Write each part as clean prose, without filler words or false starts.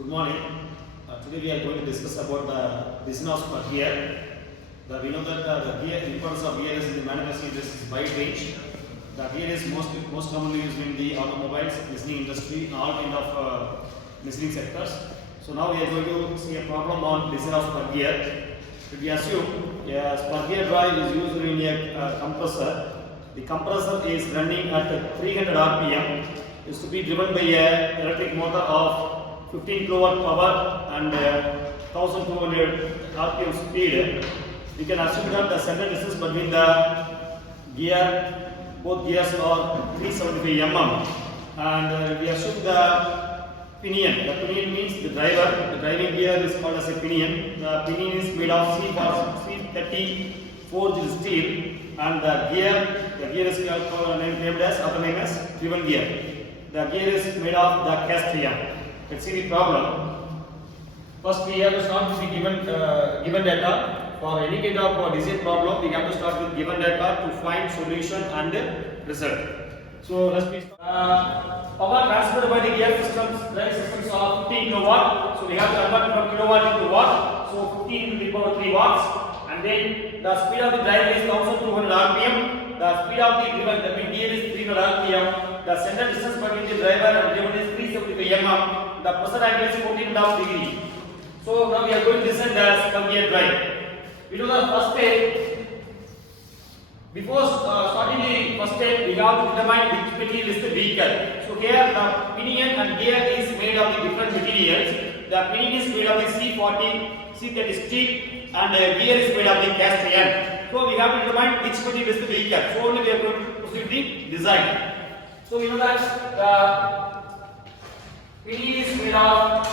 Good morning. Today we are going to discuss about the business of gear. We know that the gear, importance of gear is in the manufacturing industry is wide range. The gear is most commonly used in the automobiles, machining industry, and all kind of machining sectors. So now we are going to see a problem on design of spur gear. If we assume a spur gear drive is used in a compressor, the compressor is running at 300 rpm, is to be driven by a electric motor of 15 kW power and 1200 rpm speed. We can assume that the center distance between the gear, both gears are 375 mm, and we assume the pinion. The pinion means the driver. The driving gear is called as a pinion. The pinion is made of C30 forged steel, and the gear is named as other name as driven gear. The gear is made of the cast iron. Let's see the problem. First, we have to start with the given data. For any kind of design problem, we have to start with given data to find solution and result. So let's be power transferred by the gear systems, drive systems are 15 kilowatt. So we have to convert from kilowatt into watt. So 15 to the power 3 watts. And then the speed of the drive is 1200 rpm. The speed of the driven, that means gear is 300 rpm. The center distance between the driver and driven is 375 mm. The pressure angle is 14.5 degree. So now we are going to design the spur gear drive. We do the first step. Before starting the first step, we have to determine which material is the vehicle. So here the pinion and gear is made of the different materials. The pinion is made of the C30 steel, and the gear is made of the cast iron. So we have to determine which material is the vehicle. So only we are going to proceed with the design. So we know that the pinion is made of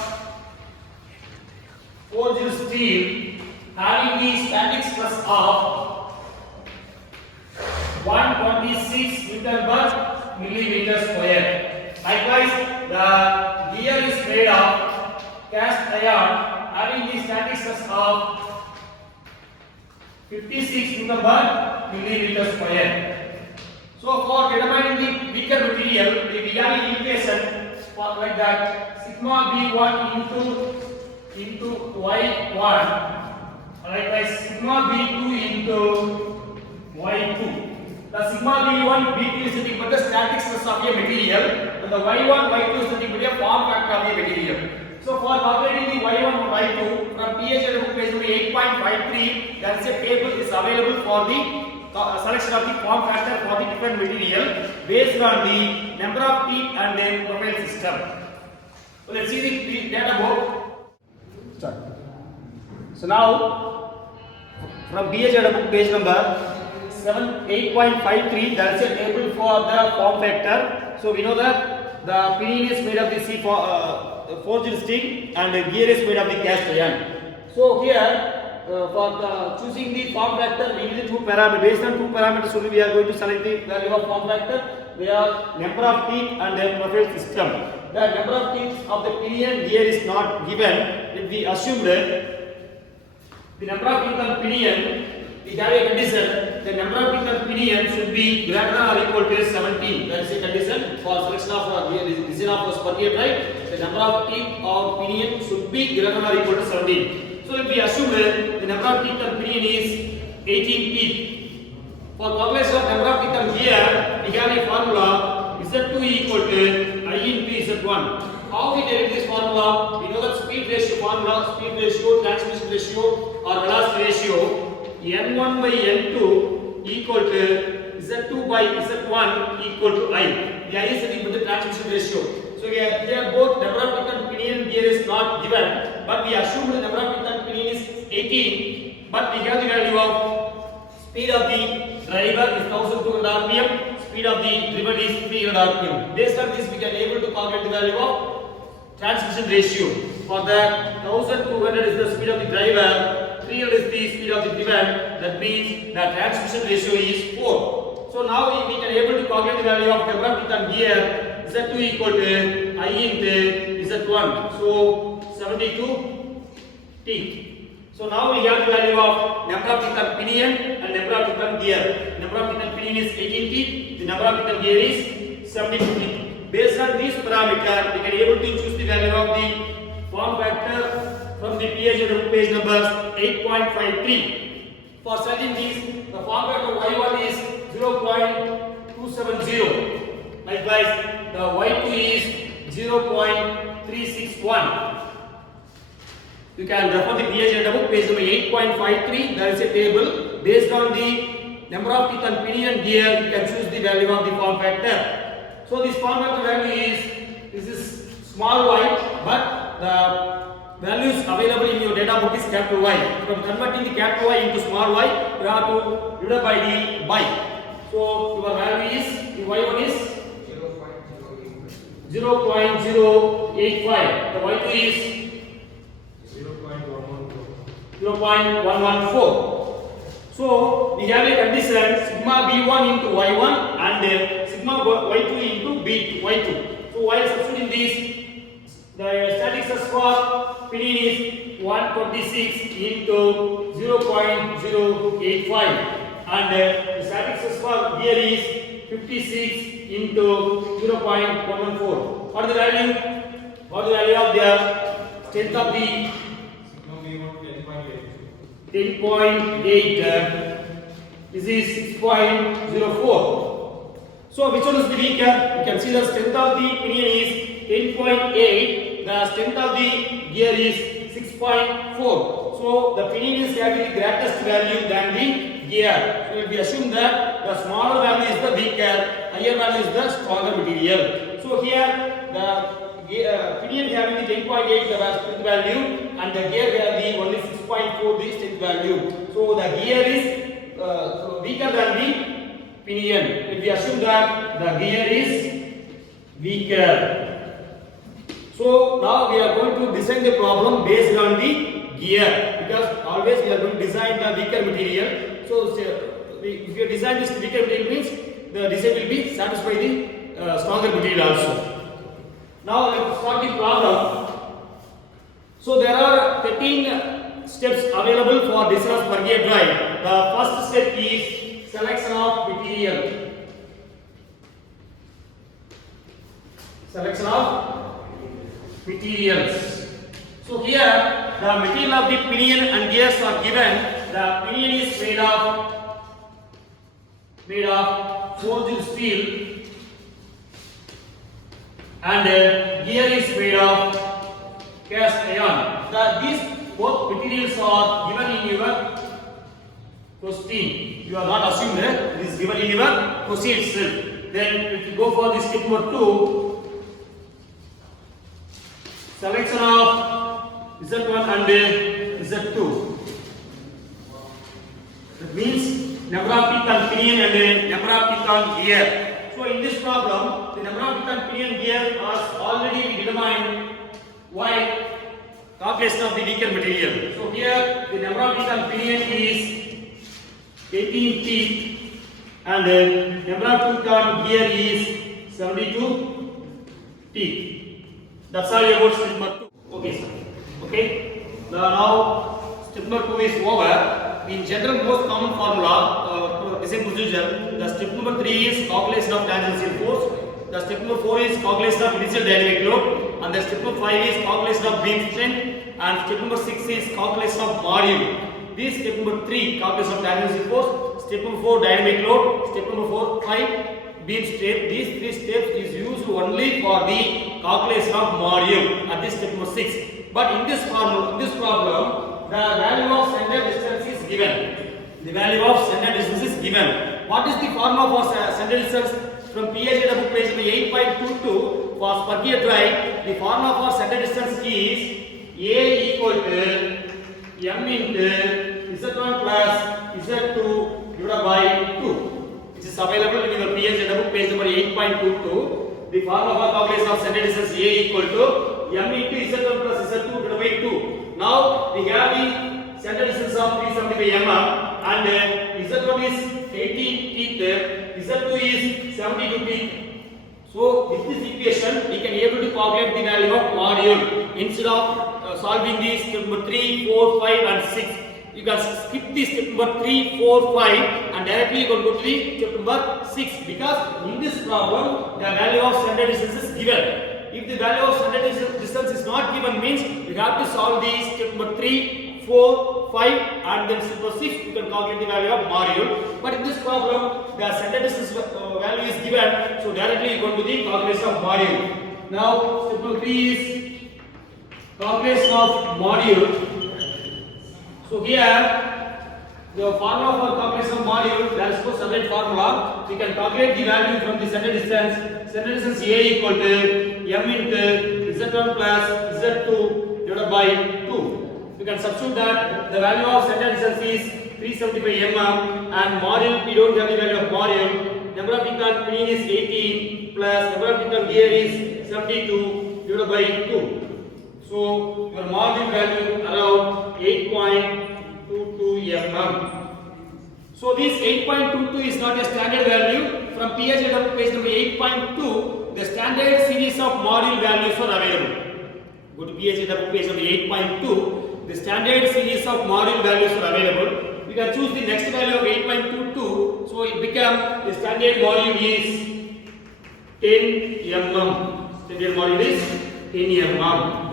forged steel, having the static stress of 126 Newton per millimeter square. Likewise, the gear is made of cast iron, having the static stress of 56 Newton per millimeter square. So for determining the weaker material, we have an equation for like that: sigma B1 into Y1. Likewise, sigma B2 into Y2. The sigma B1, B2 is nothing but the static stress of a material, and the Y1, Y2 is nothing but a form factor of a material. So for calculating the Y1 and Y2 from PH book page 8.53, there is a table is available for the selection of the form factor for the different material based on the number of teeth and the profile system. So let's see the data book. Start. So now from PH book page number 8.53, there is a table for the form factor. So we know that the pinion is made of the forged steel and the gear is made of the cast iron. So here for choosing the form factor, we need two parameters. Based on two parameters only, we are going to select the value of form factor. They are number of teeth and the profile system. The number of teeth of the pinion gear is not given. If we assume that the number of teeth on pinion, we have a condition, the number of teeth on pinion should be greater than or equal to 17. That is a condition for selection of design of spur gear drive. The number of teeth on pinion should be greater than or equal to 17. So if we assume that the number of teeth on pinion is 18 teeth. For calculation of number of teeth on gear, we have a formula Z2 equal to I into Z1. How we derive this formula? We know that speed ratio formula, speed ratio, transmission ratio or velocity ratio, N1 by N2 equal to Z2 by Z1 equal to I. The I is nothing but the transmission ratio. So here both number of teeth on pinion gear is not given, but we assume the number of teeth on pinion is 18. But we have the value of speed of the driver is 1200 rpm, speed of the driven is 300 rpm. Based on this, we can able to calculate the value of transmission ratio. For the 1200 is the speed of the driver, 300 is the speed of the driven. That means the transmission ratio is 4. So now we can able to calculate the value of number of teeth on gear. Z2 equal to I into Z1. So 72 teeth. So now we have the value of number of teeth on pinion and number of teeth on gear. Number of teeth on pinion is 18 teeth. The number of teeth on gear is 72 teeth. Based on this parameter, we can able to choose the value of the form factor from the page number 8.53. For studying this, the form factor y1 is 0.270. Likewise, the y2 is 0.361. You can refer the page number 8.53. There is a table based on the number of teeth and pinion gear. You can choose the value of the form factor. So this form factor value is small y, but the values available in your data book is capital Y. From converting the capital Y into small y, you have to divide by the by. So your value is the y1 is 0.085. The y2 is 0.114. So we have a condition sigma b1 into y1 and sigma y2 into y2. So while substituting this, the static stress for pinion is 126 into 0.085 and the static stress for gear is 56 into 0.114. What is the value? What is the value of the strength of the 10.8? This is 6.04. So which one is the weaker? You can see the strength of the pinion is 10.8. The strength of the gear is 6.4. So the pinion is having the greatest value than the gear. So we assume that the smaller value is the weaker, higher value is the stronger material. So here the pinion having the 10.8 the strength value and the gear having only 6.4 the strength value. So the gear is weaker than the pinion. If we assume that the gear is weaker. So now we are going to design the problem based on the gear, because always we are going to design the weaker material. So if you design this weaker material means the design will be satisfy the stronger material also. Now let's start the problem. So there are 13 steps available for design of per gear drive. The first step is selection of material. Selection of materials. So here the material of the pinion and gears are given. The pinion is made of forged steel and gear is made of cast iron. These both materials are given in your question. You are not assumed that this is given in your question itself. Then if you go for the step number 2, selection of Z1 and Z2. That means number of teeth on pinion and number of teeth on gear. So in this problem, the number of teeth on pinion gear was already determined while calculation of the weaker material. So here the number of teeth on pinion is 18 teeth and number of teeth on gear is 72 teeth. That's all about step number 2. Okay, sir. Okay. Now step number 2 is over. In general, most common formula design procedure. The step number 3 is calculation of tangential force. The step number 4 is calculation of initial dynamic load. And the step number 5 is calculation of beam strength. And step number 6 is calculation of module. This step number 3 calculation of tangential force. Step number 4 dynamic load. Step number 5 beam strength. These 3 steps is used only for the calculation of module at this step number 6. But in this problem, the value of center distance is given. The value of center distance is given. What is the formula for center distance? From page 8.22 for per gear drive, the formula for center distance is A equal to M into Z1 plus Z2 divided by 2. Which is available in your page number 8.22. The formula for calculation of center distance A equal to M into Z1 plus Z2 divided by 2. Now we have the center distance of 375 mm and Z1 is 18 teeth, Z2 is 72 teeth. So with this equation we can able to calculate the value of module. Instead of solving these step number 3, 4, 5 and 6, you can skip this step number 3, 4, 5 and directly you can go to the step number 6, because in this problem the value of center distance is given. If the value of standard distance is not given means we have to solve these step number 3, 4, 5 and then step number 6 you can calculate the value of module. But in this problem the standard distance value is given, so directly you go to the calculation of module. Now step number 3 is calculation of module. So here the formula for calculation of module, there is no separate formula. We can calculate the value from the center distance. Center distance A equal to m into z1 plus z2 divided by 2. We can substitute that the value of center distance is 375 mm and module, we don't have the value of module. Number of feet on pinion is 18 plus number of feet on gear is 72 divided by 2. So your module value around 8.22 mm. So this 8.22 is not a standard value. From page number 8.2, the standard series of module values are available. Go to page number 8.2. The standard series of module values are available. We can choose the next value of 8.22. So it becomes the standard module is 10 mm. Standard module is 10 mm.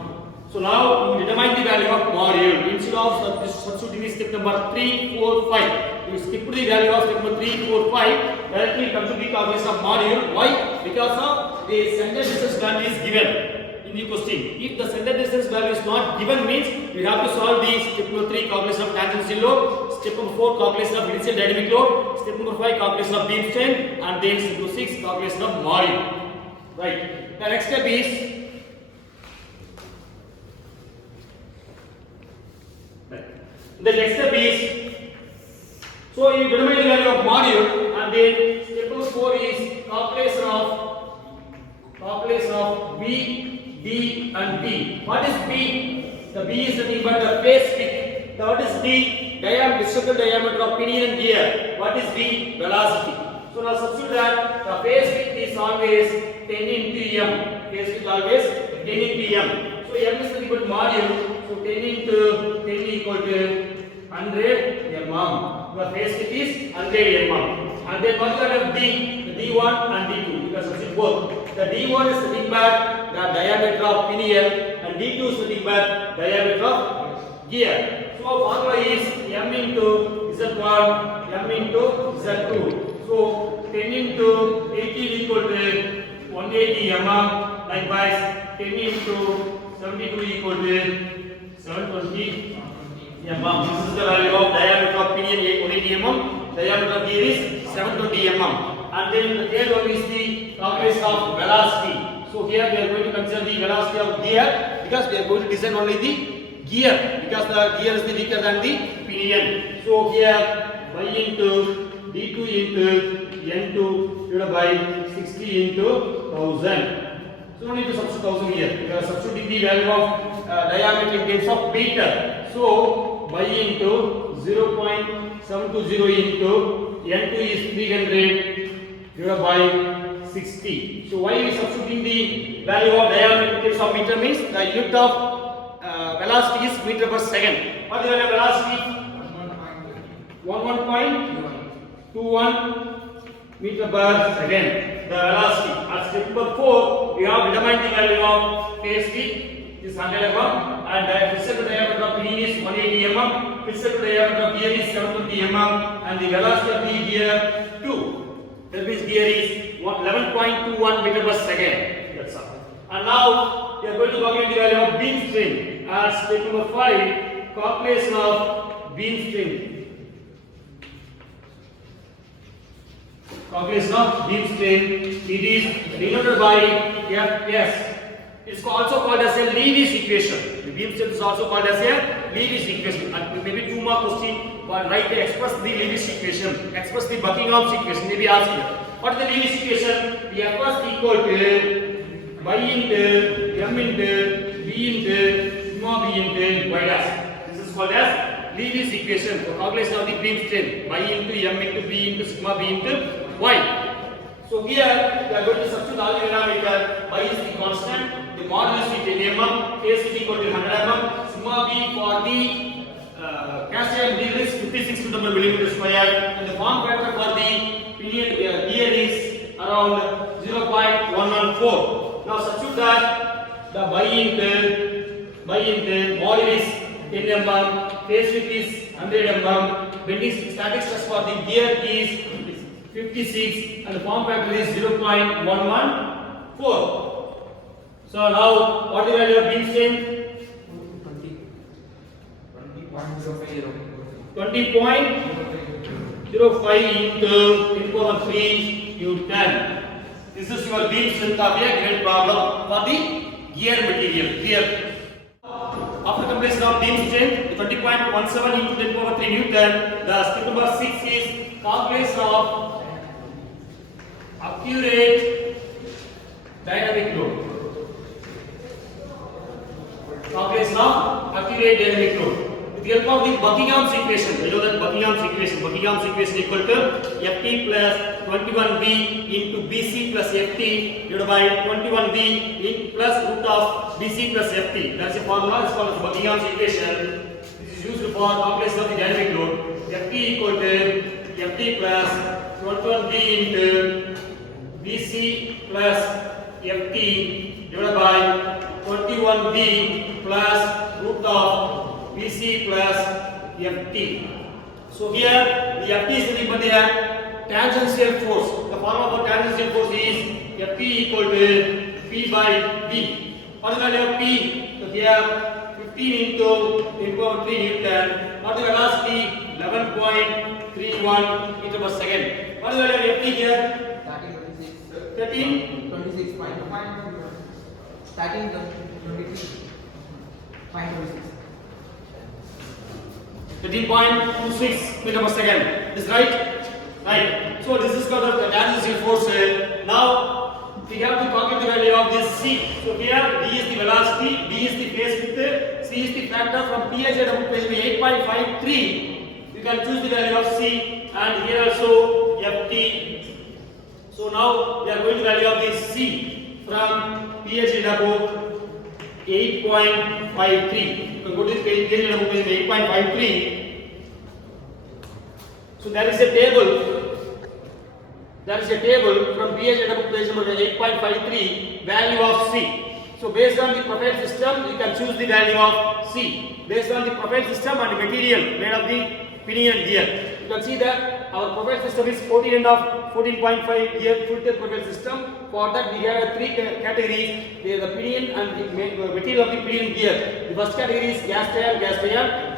So now you determine the value of module. Instead of substituting step number 3, 4, 5, you skip the value of step number 3, 4, 5. Directly come to the calculation of module. Why? Because of the center distance value is given in the question. If the center distance value is not given means we have to solve the step number 3 calculation of tangential load, step number 4 calculation of initial dynamic load, step number 5 calculation of beam strain, and then step number 6 calculation of module. Right. The next step is the next step is, so you determine the value of module and then step number 4 is calculation of B, D and B. What is B? The B is nothing but the phase width. What is D? Diameter, diameter of pinion and gear. What is B? Velocity. So now substitute that the phase width is always 10 into m. Phase width always 10 into m. So m is nothing but module. So 10 into 10 equal to 100 mm. Your phase width is 100 mm. And then what kind of D? The D1 and D2. You can substitute both. The D1 is nothing but the diameter of pinion and D2 is nothing but diameter of gear. So formula is m into Z1, m into Z2. So 10 into 18 equal to 180 mm. Likewise 10 into 72 equal to 720 mm. This is the value of diameter of pinion 180 mm. Diameter of gear is 720 mm. And then the third one is the calculation of velocity. So here we are going to consider the velocity of gear because we are going to design only the gear because the gear is weaker than the pinion. So here y into d2 into n2 divided by 60 into 1000. So no need to substitute 1000 here. We are substituting the value of diameter in terms of meter. So y into 0.720 into n2 is 300 divided by 60. So why we substituting the value of diameter in terms of meter means the unit of velocity is meter per second. What is the velocity? 11.21 meter per second. The velocity. At step number 4, we have determined the value of phase width is 100 mm and the physical diameter of pinion is 180 mm. Physical diameter of gear is 720 mm and the velocity of the gear 2. That means gear is 11.21 meter per second. That's all. And now we are going to calculate the value of beam strain. As step number 5, calculation of beam strain. Calculation of beam strain. It is denoted by Fs. It's also called as a Levy's equation. The beam strain is also called as a Levy's equation. And maybe 2 more questions. But right to express the Levy's equation, express the Buckingham's equation, maybe ask you. What is the Levy's equation? The Fs equal to y into m into b into sigma b into y dash. This is called as Levy's equation for calculation of the beam strain. Y into m into b into sigma b into y. So here we are going to substitute all the parameters. Y is the constant, the module is 10 mm, phase is equal to 100 mm, sigma b for the cast iron wheel is 56 mm square and the form factor for the pinion gear is around 0.114. Now now substitute that the by into module is 10 mm, phase width is 100 mm, bending static stress for the gear is 56 and the form factor is 0.114. So now what is the value of beam strength? 20.05 into 10 power 3 Newton. This is your beam strength of a given problem for the gear material. Gear. After completion of beam strength, 20.17 into 10 power 3 Newton, the step number 6 is calculation of accurate dynamic load. Calculation of accurate dynamic load. With the help of the Buckingham's equation, we know that Buckingham's equation equal to Ft plus 21V into Bc plus Ft divided by 21V plus root of Bc plus Ft. That's the formula. It's called as Buckingham's equation. This is used for calculation of the dynamic load. Ft equal to Ft plus 21V into Bc plus Ft divided by 21V plus root of Bc plus Ft. So here the Ft is nothing but the tangential force. The formula for tangential force is Ft equal to P by V. What is the value of P? So here 15 into 10 power 3 Newton. What is the velocity? 11.31 meter per second. What is the value of Ft here? 26.5. Starting 23.26. 13.26 meter per second. Is right? Right. So this is called the tangential force. Now we have to calculate the value of this C. So here D is the velocity, B is the phase width, C is the factor. From PH at 8.53. You can choose the value of C, and here also Ft. So now we are going to value of this C from PH at about 8.53. You can go to this page, PH at about 8.53. So there is a table. From PH at about page number 8.53 value of C. So based on the profile system, you can choose the value of C based on the profile system and the material made of the pinion gear. You can see that our profile system is 14.5 gear full tape profile system. For that we have three categories: the pinion and the material of the pinion gear. The first category is cast iron.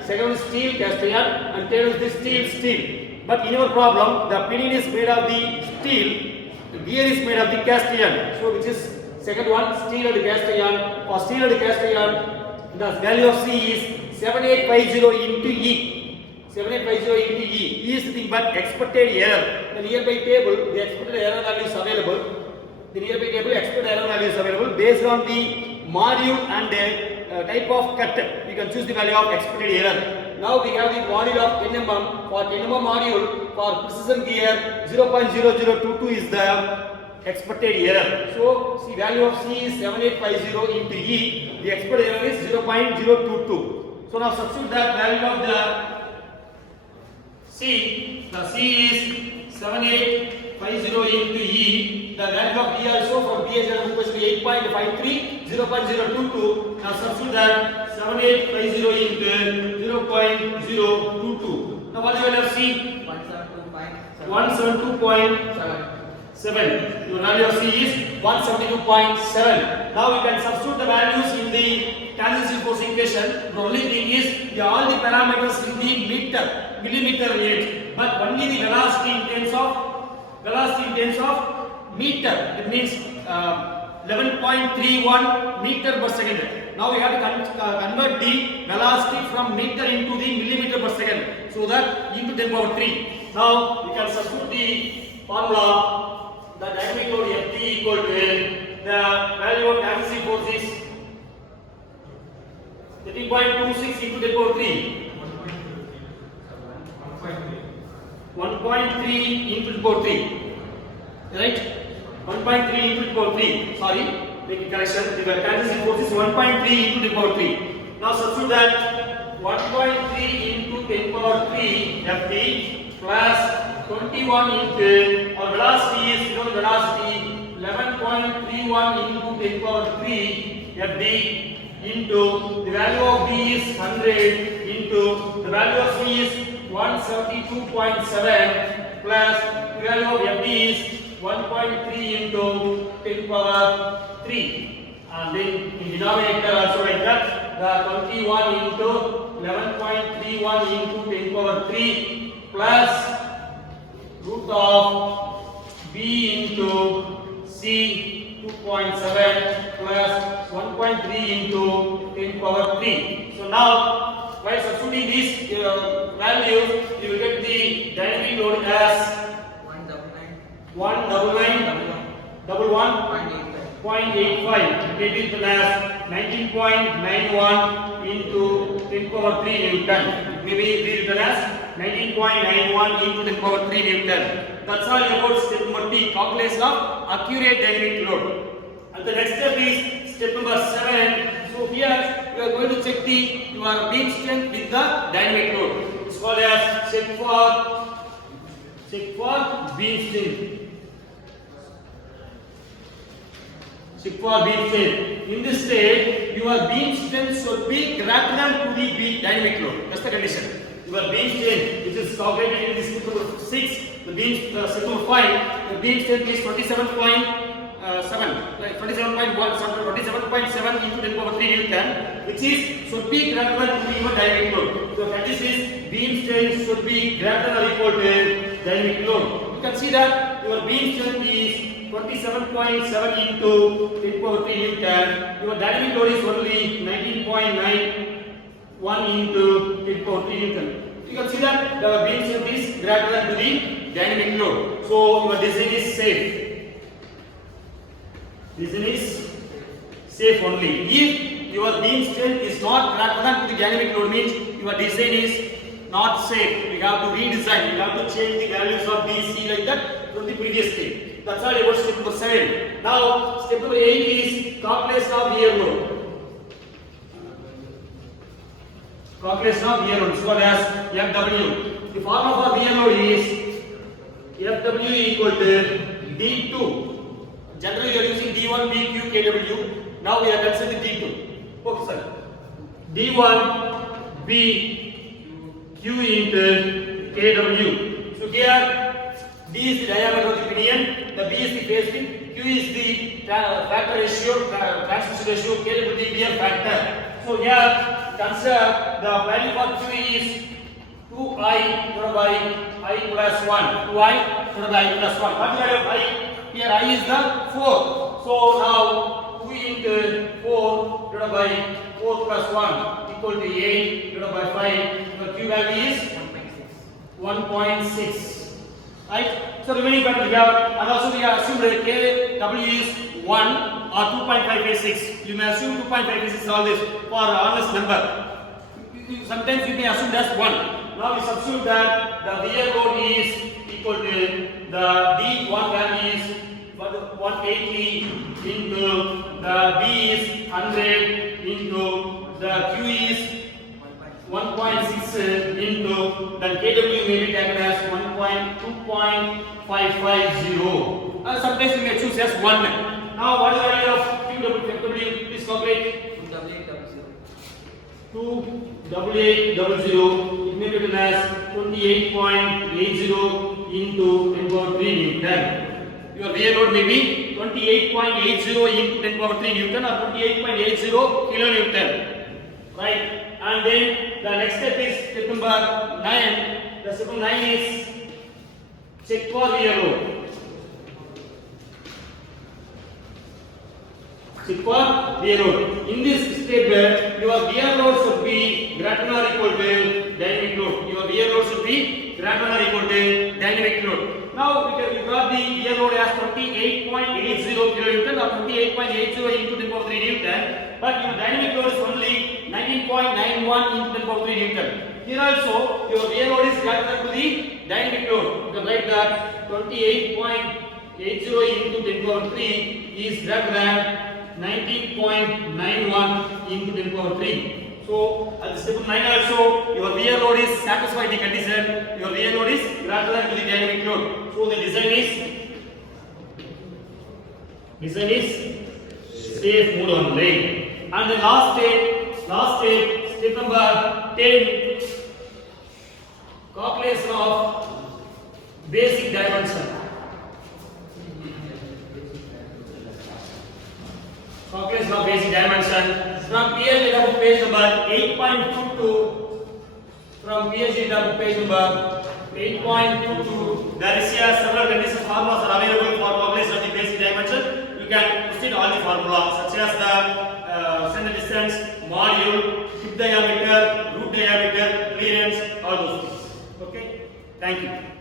Second is steel, cast iron, and third is the steel. But in our problem, the pinion is made of the steel, the gear is made of the cast iron. So which is second one, steel and cast iron. For steel and cast iron, the value of C is 7850 into E. 7850 into E. E is nothing but expected error. The nearby table, the expected error value is available. Based on the module and type of cut. You can choose the value of expected error. Now we have the module of 10 mm. For 10 mm module, for precision gear, 0.0022 is the expected error. So see, value of C is 7850 into E. The expected error is 0.022. So now substitute that value of the C. The C is 7850 into E. The value of E also from PH at 8.53, 0.022. Now substitute that 7850 into 0.022. Now what is the value of C? 172.7. Your value of C is 172.7. Now we can substitute the values in the tangential force equation. The only thing is all the parameters in the millimeter rate, but only the velocity in terms of meter. It means 11.31 meter per second. Now we have to convert the velocity from meter into the millimeter per second. So that into 10 power 3. Now we can substitute the formula. The dynamic load Ft equal to the value of tangential force is 13.26 into 10 power 3. 1.3 into 10 power 3. Right? 1.3 into 10 power 3. Sorry, make a correction. The tangential force is 1.3 into 10 power 3. Now substitute that 1.3 into 10 power 3 Ft plus 21 into our velocity is velocity 11.3 21 into 10 power 3 FD into the value of B is 100 into the value of C is 172.7 plus the value of FD is 1.3 into 10 power 3. And then in denominator also like that, the 21 into 11.31 into 10 power 3 plus root of B into C 2.7 plus 1.3 into 10 power 3. So now by substituting these values, you will get the dynamic load as 199.11.85. It is as 19.91 into 10 power 3 Newton. Maybe it is written as 19.91 into 10 power 3 Newton. That's all about step number T, calculation of accurate dynamic load. And the next step is step number 7. So here we are going to check your beam strength with the dynamic load. It's called as check for beam strength. Check for beam strength. In this state, your beam strength should be greater than to the dynamic load. That's the condition. Your beam strength, which is calculated in this step number 6, the beam step number 5, the beam strength is 27.7 into 10 power 3 Newton, which is should be greater than to your dynamic load. So that is beam strength should be greater than or equal to dynamic load. You can see that your beam strength is 27.7 into 10 power 3 Newton. Your dynamic load is only 19.91 into 10 power 3 Newton. You can see that the beam strength is greater than to the dynamic load. So your design is safe. Design is safe only. If your beam strength is not greater than to the dynamic load, means your design is not safe. We have to redesign. We have to change the values of B, C like that from the previous step. That's all about step number 7. Now step number 8 is calculation of wear load. Calculation of wear load is called as FW. The formula for wear load is FW equal to D2. Generally we are using D1, BQ, KW. Now we are considering D2. Okay, sir. D1, B, Q into KW. So here D is the diameter of the pinion, the B is the phase speed, Q is the factor ratio, transmission ratio, KW is the wear factor. So here consider the value for Q is 2I divided by I plus 1. 2I divided by I plus 1. What is the value of I? Here I is the 4. So now 2 into 4 divided by 4 plus 1 equal to 8 divided by 5. The Q value is 1.6. Right? So remaining part we have, and also we have assumed that KW is 1 or 2.586. You may assume 2.586 is always for honest number. Sometimes you may assume that's 1. Now we substitute that the wear load is equal to the D1 value is 180 into the B is 100 into the Q is 1.6 into the KW may be taken as 2.550. Sometimes we may choose as 1. Now what is the value of QW? Please calculate. 28800. It may be written as 28.80 into 10 power 3 Newton. Your wear load may be 28.80 into 10 power 3 Newton or 28.80 kilonewton. Right? And then the next step is step number 9. The step number 9 is check for wear load. Check for wear load. In this step, your wear load should be greater than or equal to dynamic load. Your wear load should be greater than or equal to dynamic load. Now we got the wear load as 28.80 kilonewton or 28.80 into 10 power 3 Newton. But your dynamic load is only 19.91 into 10 power 3 Newton. Here also your wear load is greater than to the dynamic load. You can write that 28.80 into 10 power 3 is greater than 19.91 into 10 power 3. So at step 9 also your wear load is satisfied the condition. Your wear load is greater than to the dynamic load. So the design is Design is safe mode only. And the last step number 10, calculation of basic dimension. Calculation of basic dimension from PhD book page number 8.22. From PhD book page number 8.22, there is here several condition formulas are available for calculation of the basic dimension. You can proceed all the formulas such as the center distance, module, hip diameter, root diameter, clearance, all those things. Okay, thank you.